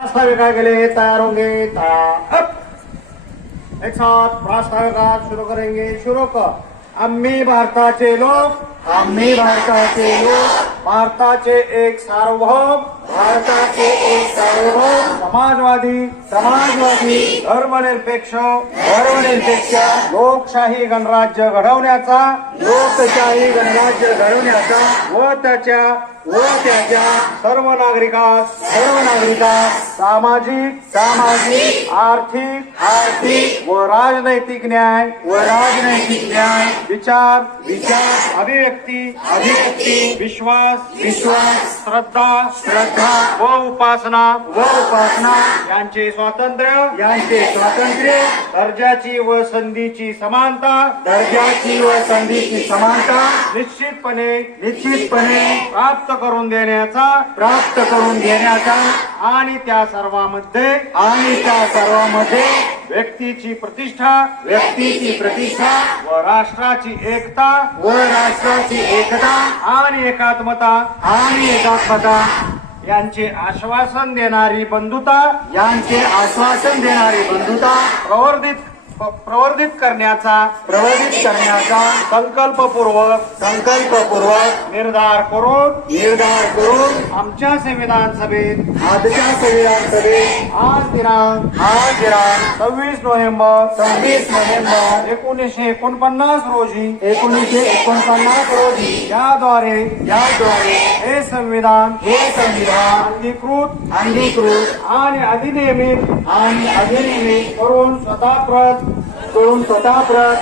प्रास्ताविका के लिए तैयार होंगे? तैयार। अप। एक साथ प्रास्ताविका शुरू करेंगे। शुरू कर। आम्ही भारताचे लोक, आम्ही भारताचे लोक, भारताचे एक सार्वभौम, भारताचे एक सार्वभौम समाजवादी, समाजवादी धर्मनिरपेक्ष, धर्मनिरपेक्ष लोकशाही गणराज्य घडवण्याचा, लोकशाही गणराज्य घडवण्याचा व त्याच्या सर्व नागरिकास सामाजिक, आर्थिक व राजनैतिक न्याय विचार, अभिव्यक्ती, विश्वास, श्रद्धा व उपासना यांचे स्वातंत्र्य, दर्जाची व संधीची समानता, निश्चितपणे प्राप्त करून देण्याचा आणि त्या सर्वांमध्ये व्यक्तीची प्रतिष्ठा व राष्ट्राची एकता आणि एकात्मता यांचे आश्वासन देणारी बंधुता प्रवर्धित करण्याचा संकल्पपूर्वक निर्धार करून आमच्या संविधान सभेत आज दिनांक 26 नोव्हेंबर 1949 रोजी याद्वारे हे संविधान अंगीकृत आणि अधिनियमित करून स्वतःप्रत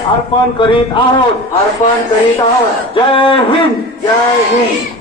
अर्पण करीत आहोत. जय हिंद.